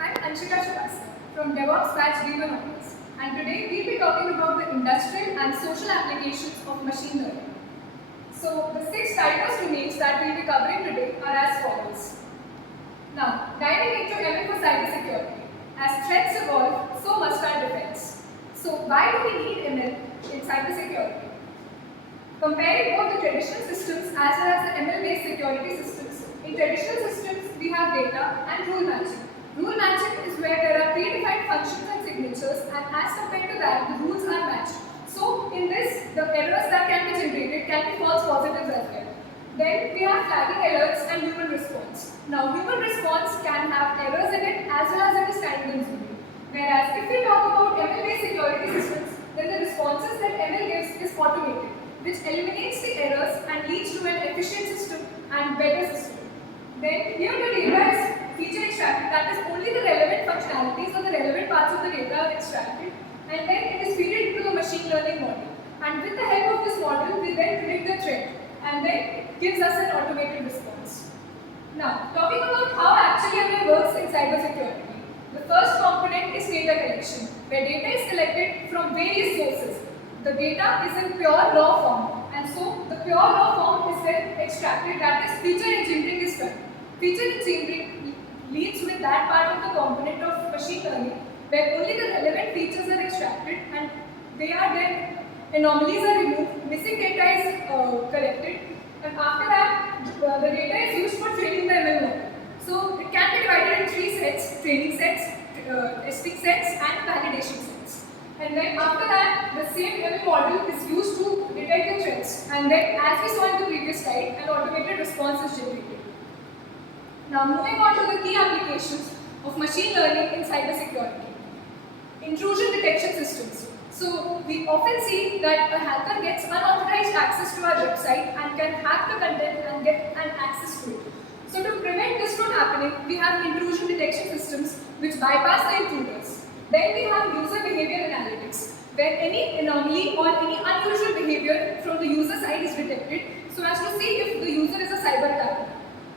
I'm Anshika Shrivastava from DevOps Batch D1 Honors, and today we'll be talking about the industrial and social applications of machine learning. So, the 6 diverse domains that we'll be covering today are as follows. Now, diving into ML for cybersecurity. As threats evolve, so must our defense. So, why do we need ML in cybersecurity? Comparing both the traditional systems as well as the ML-based security systems, in traditional systems we have data and rule matching. Rule matching is where there are predefined functions and signatures, and as compared to that, the rules are matched. So in this, the errors that can be generated can be false positives as well. Then we have flagging alerts and human response. Now human response can have errors in it as well as it is time consuming. Whereas if we talk about ML-based security systems, then the responses that ML gives is automated, which eliminates the errors and leads to an efficient system and better system. Then here the data is feature extracted, that is only the relevant functionalities or the relevant parts of the data are extracted, and then it is fed into the machine learning model. And with the help of this model, we then predict the threat and then it gives us an automated response. Now, talking about how actually ML works in cybersecurity. The first component is data collection, where data is collected from various sources. The data is in pure raw form, and so the pure raw form is then extracted, that is feature engineering is done. Feature engineering leads with that part of the component of machine learning where only the relevant features are extracted and they are then anomalies are removed, missing data is collected, and after that the data is used for training the ML model. So it can be divided in 3 sets: training sets, testing sets and validation sets. And then after that, the same ML model is used to detect the threats. And then, as we saw in the previous slide, an automated response is generated. Now, moving on to the key applications of machine learning in cybersecurity. Intrusion detection systems. So, we often see that a hacker gets unauthorized access to our website and can hack the content and get an access to it. So, to prevent this from happening, we have intrusion detection systems which bypass the intruders. Then we have user behavior analytics, where any anomaly or any unusual behavior from the user side is detected so as to see if the user is a cyber attacker.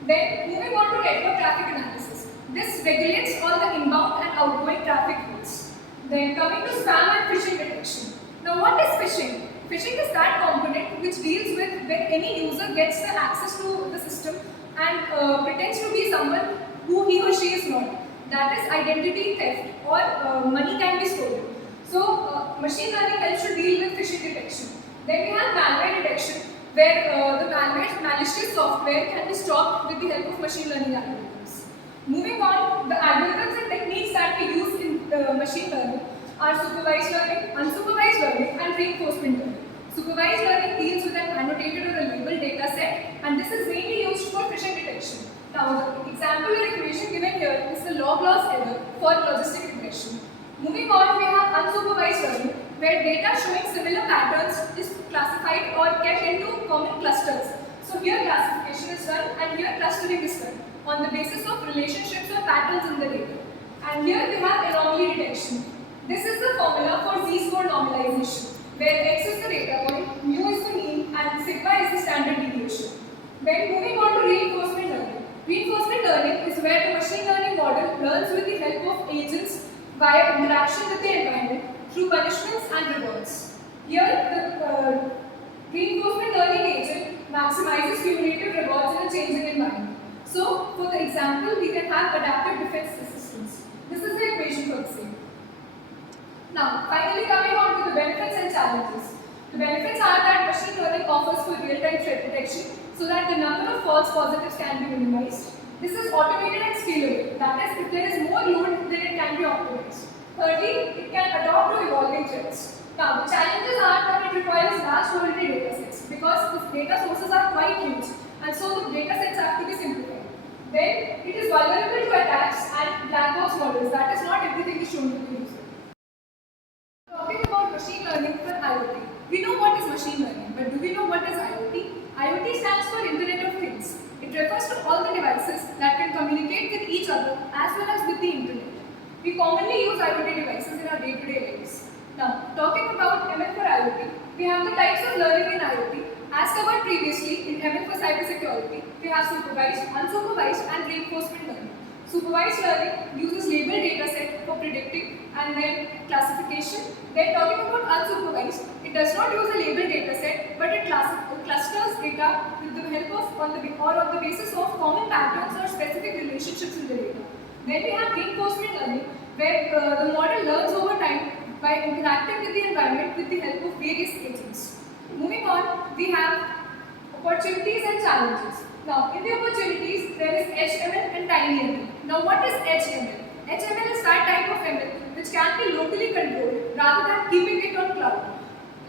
Then moving on to network traffic analysis. This regulates all the inbound and outgoing traffic routes. Then coming to spam and phishing detection. Now what is phishing? Phishing is that component which deals with when any user gets the access to the system and pretends to be someone who he or she is not. That is identity theft or money can be stolen. So machine learning helps to deal with phishing detection. Then we have malware detection, where the malicious software can be stopped with the help of machine learning algorithms. Moving on, the algorithms and techniques that we use in machine learning are supervised learning, unsupervised learning and reinforcement learning. Supervised learning deals with an annotated or a labeled data set, and this is mainly used for phishing detection. Now, the example or equation given here is the log loss error for logistic regression. Moving on, we have unsupervised learning, where data showing similar patterns is classified or kept into common clusters. So here classification is done and here clustering is done on the basis of relationships or patterns in the data. And here we have anomaly detection. This is the formula for z-score normalization, where x is the data point, mu is the mean and sigma is the standard deviation. Then moving on to reinforcement learning. Reinforcement learning is where the machine learning model learns with the help of agents via interaction with the environment through punishments and rewards. Here, the reinforcement learning agent maximizes cumulative rewards in a changing environment. So, for the example, we can have adaptive defense systems. This is the equation for the same. Now, finally coming on to the benefits and challenges. The benefits are that machine learning offers for real-time threat detection so that the number of false positives can be minimized. This is automated and scalable. That is, if there is more load, then it can be optimized. Thirdly, it can adapt to evolving threats. Now, the challenges are that it requires large quality data sets because the data sources are quite huge and so the data sets have to be simplified. Then, it is vulnerable to attacks and black box models. That is not everything is shown to the user. Talking about machine learning for IoT. We know what is machine learning, but do we know what is IoT? IoT stands for Internet of Things. It refers to all the devices that can communicate with each other as well as with the Internet. We commonly use IoT devices in our day-to-day lives. Now, talking about ML for IoT, we have the types of learning in IoT. As covered previously in ML for cybersecurity, we have supervised, unsupervised and reinforcement learning. Supervised learning uses labeled data set for predicting and then classification. Then talking about unsupervised, it does not use a labeled data set, but it clusters data with the help of on the basis of common patterns or specific relationships in the data. Then we have reinforcement learning, where the model learns over time by interacting with the environment with the help of various agents. Moving on, we have opportunities and challenges. Now, in the opportunities, there is HML and TinyML. Now, what is HML? HML is that type of ML which can be locally controlled rather than keeping it on cloud.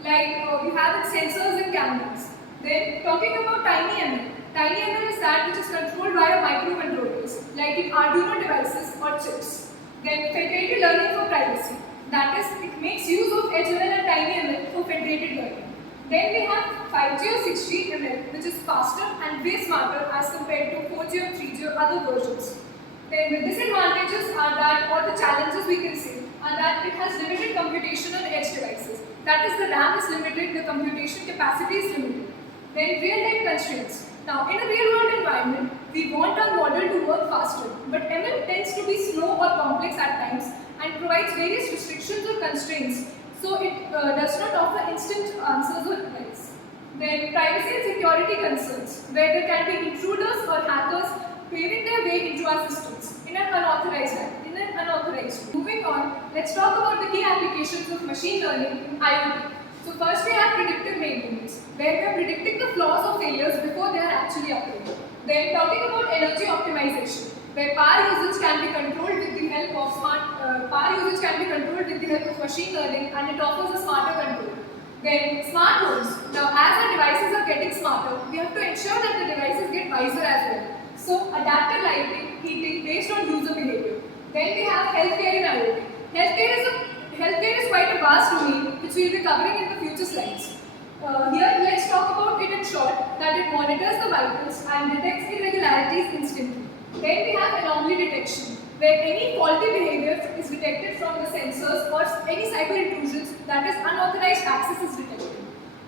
Like you have its sensors and cameras. Then, talking about TinyML. TinyML is that which is controlled via microcontrollers, like in Arduino devices or chips. Then, federated learning for privacy. That is, it makes use of HML and TinyML for federated learning. Then we have 5G or 6G ML, which is faster and way smarter as compared to 4G or 3G or other versions. Then the disadvantages are that, or the challenges we can say, are that it has limited computation on edge devices. That is, the RAM is limited, the computation capacity is limited. Then real-time constraints. Now, in a real-world environment, we want our model to work faster, but ML tends to be slow or complex at times and provides various restrictions or constraints. So it does not offer instant answers or replies. Then privacy and security concerns, where there can be intruders or hackers paving their way into our systems in an unauthorized way. Moving on, let's talk about the key applications of machine learning in IoT. So first we have predictive maintenance, where we are predicting the flaws or failures before they are actually occurring. Then talking about energy optimization, where power usage can be controlled with the help of machine learning, and it offers a smarter control. Then smart homes. Now, as our devices are getting smarter, we have to ensure that the devices get wiser as well. So adaptive lighting, heating based on user behavior. Then we have healthcare in IoT. Healthcare is quite a vast domain which we will be covering in the future slides. Here, let's talk about it in short, that it monitors the vitals and detects irregularities instantly. Then we have anomaly detection, where any faulty behavior is detected from the sensors or any cyber intrusions, that is unauthorized access is detected.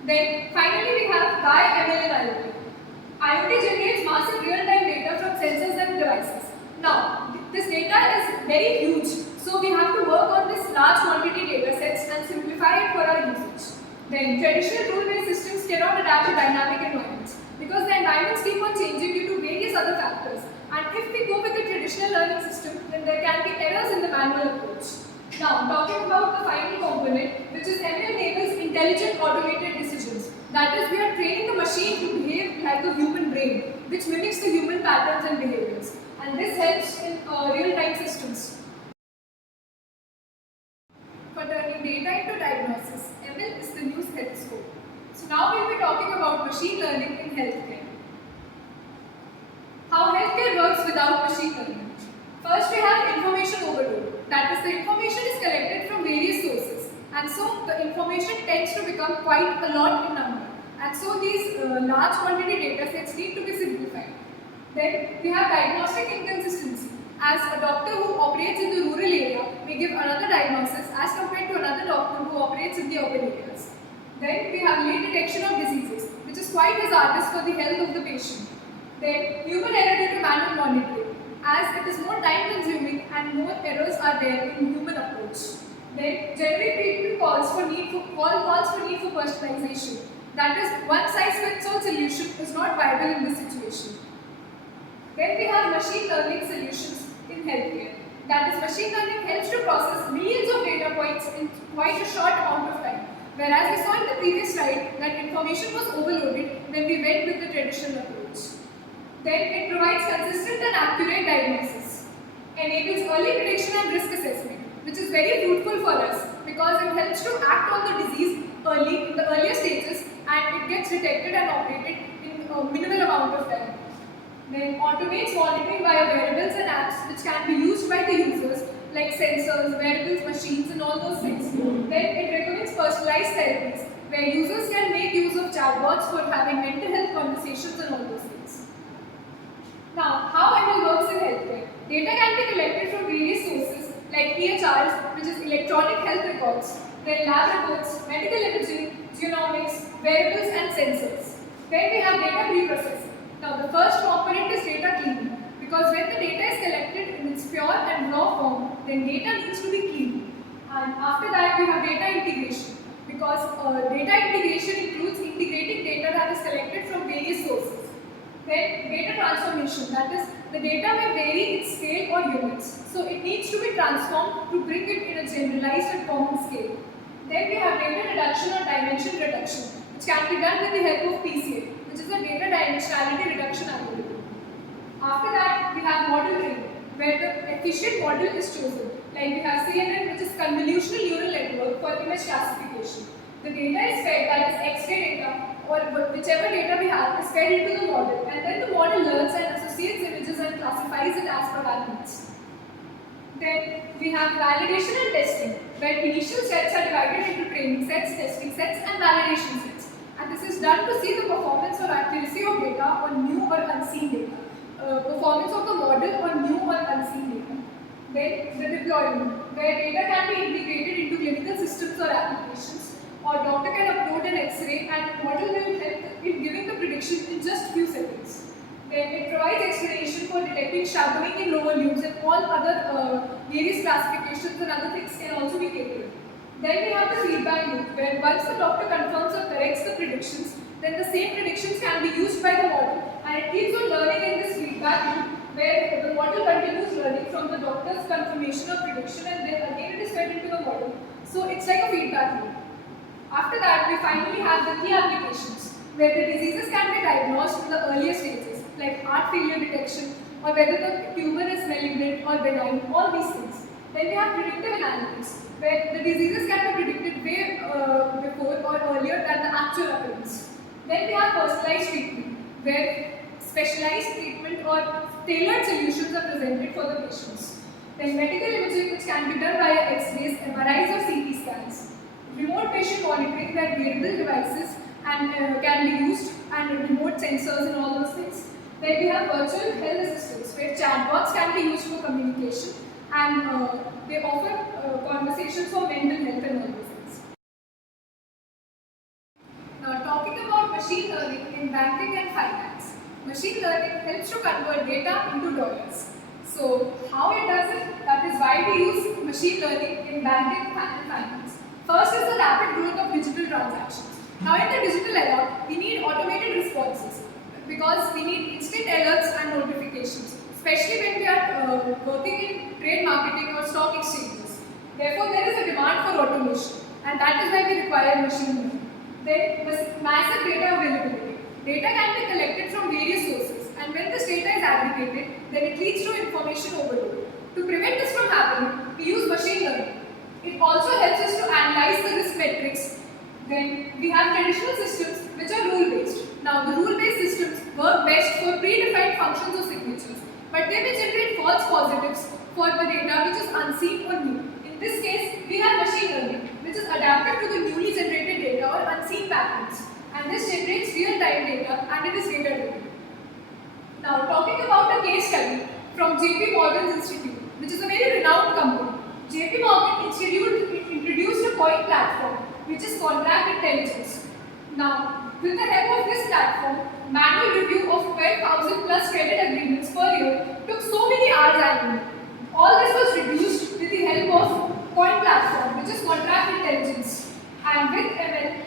Then finally we have ML and IoT. IoT generates massive real-time data from sensors and devices. Now, this data is very huge, so we have to work on this large quantity data sets and simplify it for our usage. Then traditional rule-based systems cannot adapt to dynamic environments because the environments keep on changing due to various other factors. And if we go with the traditional learning system, then there can be errors in the manual approach. Now, talking about the final component, which is ML enables intelligent automated decisions. That is, we are training the machine to behave like a human brain, which mimics the human patterns and behaviors. And this helps in real-time systems. For turning data into diagnosis, ML is the new stethoscope. So now we will be talking about machine learning in healthcare. How healthcare works without machine learning. First, we have information overload. That is, the information is collected from various sources, and so the information tends to become quite a lot in number. And so these large quantity data sets need to be simplified. Then we have diagnostic inconsistency. As a doctor who operates in the rural area may give another diagnosis as compared to another doctor who operates in the urban areas. Then we have late detection of diseases, which is quite hazardous for the health of the patient. Then human error due to manual monitoring, as it is more time consuming and more errors are there in human approach. Then generic treatment calls for need for personalization. That is, one size fits all solution is not viable in this situation. Then we have machine learning solutions in healthcare. That is, machine learning helps to process millions of data points in quite a short amount of time. Whereas we saw in the previous slide that information was overloaded when we went with the traditional approach. Then it provides consistent and accurate diagnosis, enables early prediction and risk assessment, which is very fruitful for us because it helps to act on the disease early in the earlier stages, and it gets detected and operated in a minimal amount of time. Then automates monitoring via wearables and apps which can be used by the users like sensors, wearables, machines and all those things. Then it recommends personalized therapies where users can make use of chatbots for having mental health conversations and all those things. Now, how ML works in healthcare? Data can be collected from various sources like EHRs, which is electronic health records, then lab reports, medical imaging, genomics, wearables and sensors. Then we have data preprocessing. Now, the first component is data cleaning, because when the data is collected in its then data needs to be clean. And after that, we have data integration, because data integration includes integrating data that is collected from various sources. Then data transformation, that is, the data may vary in scale or units, so it needs to be transformed to bring it in a generalized and common scale. Then we have data reduction or dimension reduction, which can be done with the help of PCA, which is a data dimensionality reduction algorithm. After that, we have model training, where the efficient model is chosen. Like we have CNN, which is convolutional neural network for image classification. The data is fed, that is X-ray data, or whichever data we have is fed into the model, and then the model learns and associates images and classifies it as per our needs. Then we have validation and testing, where initial sets are divided into training sets, testing sets, and validation sets. And this is done to see the performance or accuracy of data on new or unseen data. Performance of the model on new or unseen data. Then the deployment, where data can be integrated into clinical systems or applications, or doctor can upload an X-ray and model will help in giving the prediction in just few seconds. Then it provides explanation for detecting shadowing in low volumes, and all other various classifications and other things can also be catered. Then we have the feedback loop, where once the doctor confirms or corrects the predictions, then the same predictions can be used by the model, and it keeps on learning in this feedback loop, where the model continues learning from the doctor's confirmation of prediction, and then again it is fed into the model. So it's like a feedback loop. After that, we finally have the key applications, where the diseases can be diagnosed in the earlier stages, like heart failure detection, or whether the tumor is malignant or benign, all these things. Then we have predictive analytics, where the diseases can be predicted way before or earlier than the actual occurrence. Then we have personalized treatment, where specialized treatment or tailored solutions are presented for the patients. Then medical imaging, which can be done via X-rays, MRIs or CT scans. Remote patient monitoring, where wearable devices and can be used, and remote sensors and all those things. Then we have virtual health assistants, where chatbots can be used for communication, and they offer conversations for mental health and all those things. Now, talking about machine learning in banking and finance. Machine learning helps to convert data into dollars. So, how it does it? That is why we use machine learning in banking and finance. First is the rapid growth of digital transactions. Now, in the digital era, we need automated responses, because we need instant alerts and notifications, especially when we are working in trade marketing or stock exchanges. Therefore, there is a demand for automation, and that is why we require machine learning. Then, massive data availability. Data can be collected from various sources, and when this data is aggregated, then it leads to information overload. To prevent this from happening, we use machine learning. It also helps us to analyze the risk metrics. Then we have traditional systems which are rule-based. Now, the rule-based systems work best for predefined functions or signatures, but they may generate false positives for the data which is unseen or new. In this case, we have machine learning, which is adapted to the newly generated data or unseen patterns, and this generates real-time data, and it is data-driven. Now, talking about a case study from JP Morgan Institute, which is a very renowned company. JP Morgan introduced a coin platform, which is contract intelligence. Now, with the help of this platform, manual review of 12,000 plus credit agreements per year took so many hours annually. All this was reduced with the help of coin platform, which is contract intelligence. And with ML,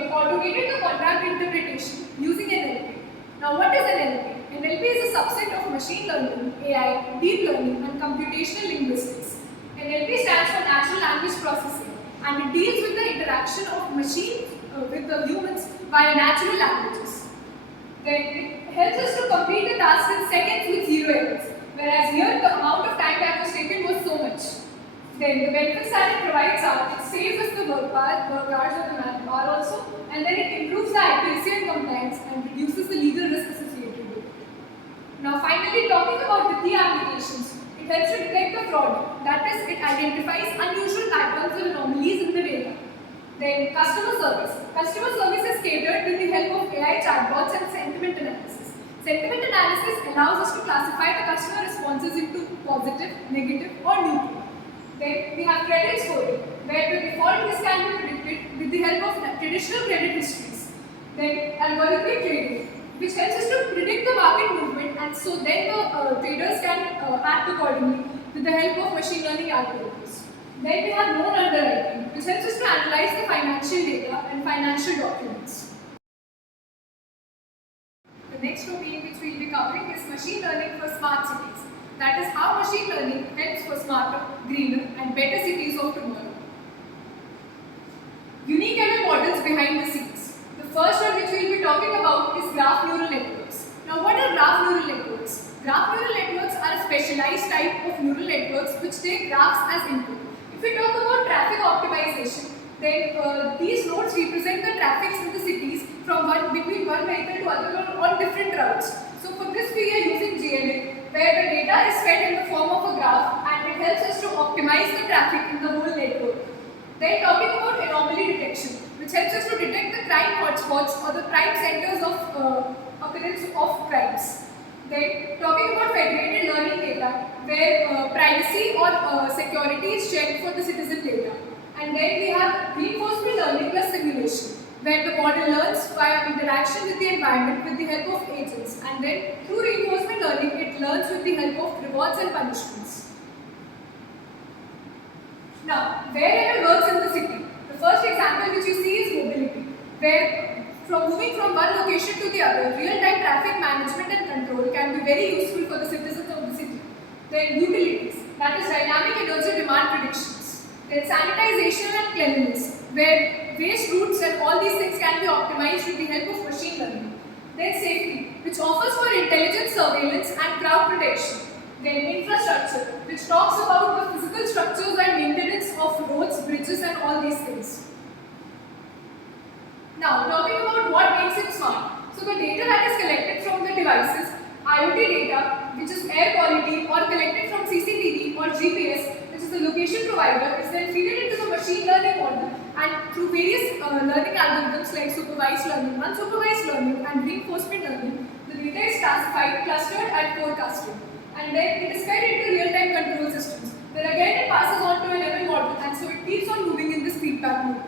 it automated the contract interpretation using NLP. Now, what is NLP? NLP is a subset of machine learning, AI, deep learning, and computational linguistics. NLP stands for natural language processing, and it deals with the interaction of machines with the humans via natural languages. Then it helps us to complete the task in seconds with zero errors, whereas here the amount of time that was taken was so much. Then the benefits that it provides are, it saves us the work hours or the manpower also, and then it improves the accuracy and compliance and reduces the legal risk associated with it. Now finally, talking about the key applications. It helps to detect the fraud, that is, it identifies unusual patterns or anomalies in the data. Then customer service. Customer service is catered with the help of AI chatbots and sentiment analysis. Sentiment analysis allows us to classify the customer responses into positive, negative, or neutral. Then we have credit scoring, where the default risk can be predicted with the help of traditional credit histories. Then algorithmic trading, which helps us to predict the market movement, and so then the traders can act accordingly with with the help of machine learning algorithms. Then we have loan underwriting, which helps us to analyze the financial data and financial documents. The next topic which we will be covering is machine learning for smart cities. That is how machine learning helps for smarter, greener and better cities of tomorrow. Unique ML models behind the scenes. The first one which we will be talking about is graph neural networks. Now what are graph neural networks? Graph neural networks are a specialized type of neural networks which take graphs as input. If we talk about traffic optimization, then these nodes represent the traffic in the cities from between one vehicle to other on different routes. So for this we are using GNN, where the data is fed in the form of a graph and it helps us to optimize the traffic in the whole network. Then talking about anomaly detection, which helps us to detect the crime hotspots or the crime centers of occurrence of crimes. Then talking about federated learning data, where privacy or security is checked for the citizen data. And then we have reinforcement learning plus simulation, where the model learns via interaction with the environment with the help of agents. And then through reinforcement learning, it learns with the help of rewards and punishments. Now, where ML works in the city? The first example which you see is mobility, where moving from one location to the other, real-time traffic management and control can be very useful for the citizens of the city. Then utilities, that is dynamic energy demand predictions. Then sanitization and cleanliness, where waste routes and all these things can be optimized with the help of machine learning. Then safety, which offers for intelligent surveillance and crowd protection. Then infrastructure, which talks about the physical structures and maintenance of roads, bridges and all these things. Now, talking about what makes it smart. So, the data that is collected from the devices, IoT data, which is air quality or collected from CCTV or GPS, which is the location provider, is then fed into the machine learning model and through various learning algorithms like supervised learning, unsupervised learning and reinforcement learning, the data is classified, clustered and forecasted. And then it is fed into real-time control systems. Then again it passes on to an ML model and so it keeps on moving in this feedback loop.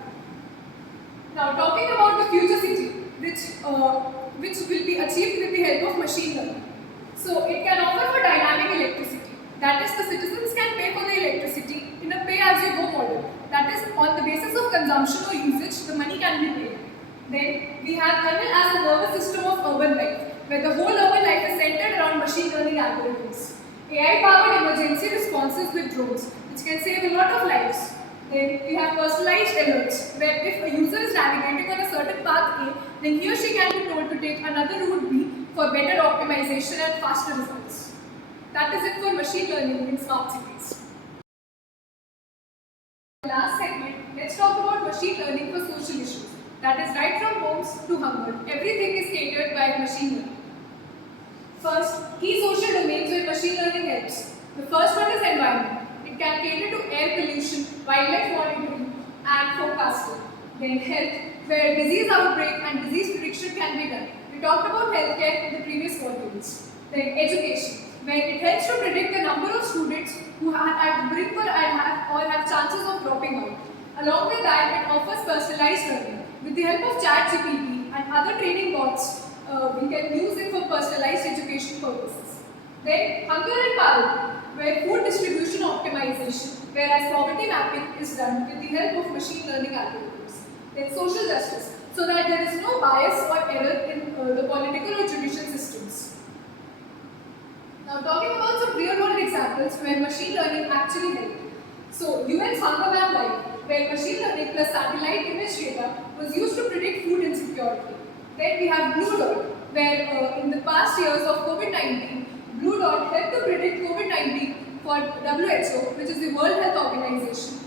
Now talking about the future city, which will be achieved with the help of machine learning. So it can offer for dynamic electricity. That is, the citizens can pay for the electricity in a pay-as-you-go model. That is, on the basis of consumption or usage, the money can be paid. Then we have ML as a nervous system of urban life, where the whole urban life is centered around machine learning algorithms. AI-powered emergency responses with drones, which can save a lot of lives. Then we have personalized alerts, where if a user is navigating on a certain path A, then he or she can be told to take another route B for better optimization and faster results. That is it for machine learning in smart cities. Last segment, let's talk about machine learning for social issues. That is right from homes to hunger. Everything is catered by machine learning. First, key social domains where machine learning helps. The first one is environment. It can cater to air pollution, wildlife monitoring and forecasting. Then health, where disease outbreak and disease prediction can be done. We talked about healthcare in the previous modules. Then education, where it helps to predict the number of students who are at the brink or have chances of dropping out. Along with that, it offers personalized learning. With the help of ChatGPT and other training bots, we can use it for personalized education purposes. Then hunger and poverty, where food distribution optimization, whereas poverty mapping is done with the help of machine learning algorithms. Then social justice, so that there is no bias or error in the political or judicial systems. Now talking about some real-world examples where machine learning actually helped. So UN's Hunger Map Live, where machine learning plus satellite image data was used to predict food insecurity. Then we have Blue Dot, where in the past years of COVID-19, Blue Dot helped to predict COVID-19 for WHO, which is the World Health Organization,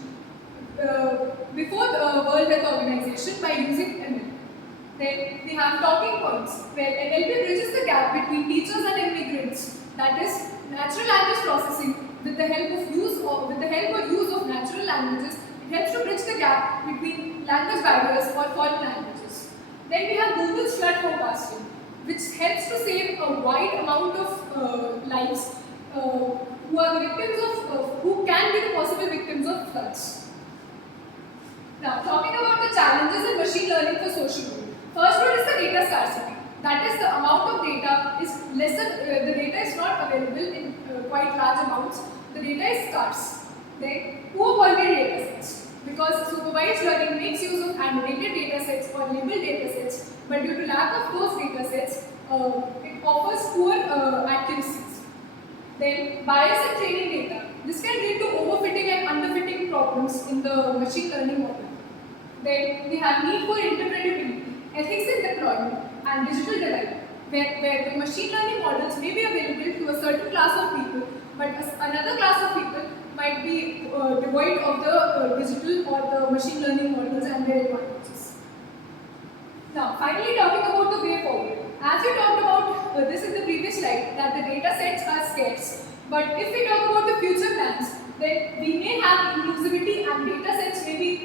before the World Health Organization by using ML. Then we have talking points, where NLP bridges the gap between teachers and immigrants. That is, natural language processing with the help or use of natural languages. It helps to bridge the gap between language barriers or foreign languages. Then we have Google's flood forecasting, which helps to save a wide amount of lives who are the victims who can be the possible victims of floods. Now, talking about the challenges in machine learning for social good. First one is the data scarcity. That is, the amount of data is lesser. The data is not available in quite large amounts, the data is scarce. Then, poor quality data sets. Because supervised learning makes use of annotated data sets or labeled data sets, but due to lack of those data sets, it offers poor accuracies. Then, bias in training data. This can lead to overfitting and underfitting problems in the machine learning model. Then, we have need for interpretability, ethics in deployment, and digital development, where the machine learning models may be available to a certain class of people, but another class of people might be devoid of the digital or the machine learning models and their advantages. Now, finally talking about the way forward. As we talked about this in the previous slide, that the data sets are scarce. But if we talk about the future plans, then we may have inclusivity and data sets may be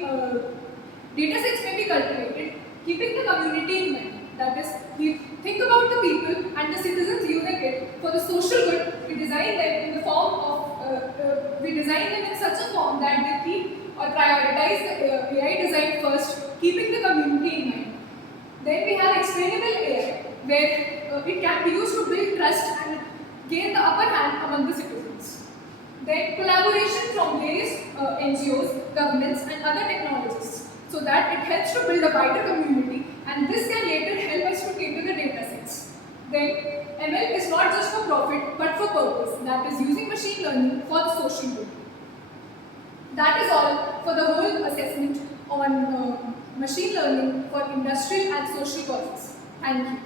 cultivated, keeping the community in mind. That is, we think about the people and the citizens using it for the social good. We design them in the form of we design them in such a form that they keep or prioritize the AI design first, keeping the community in mind. Then we have explainable AI, where it can be used to build trust and gain the upper hand among the citizens. Then collaboration from various NGOs, governments and other technologists, so that it helps to build a wider community, and this can later help us to cater the data sets. Then ML is not just for profit but for purpose, that is using machine learning for the social good. That is all for the whole assessment on machine learning for industrial and social purposes. Thank you.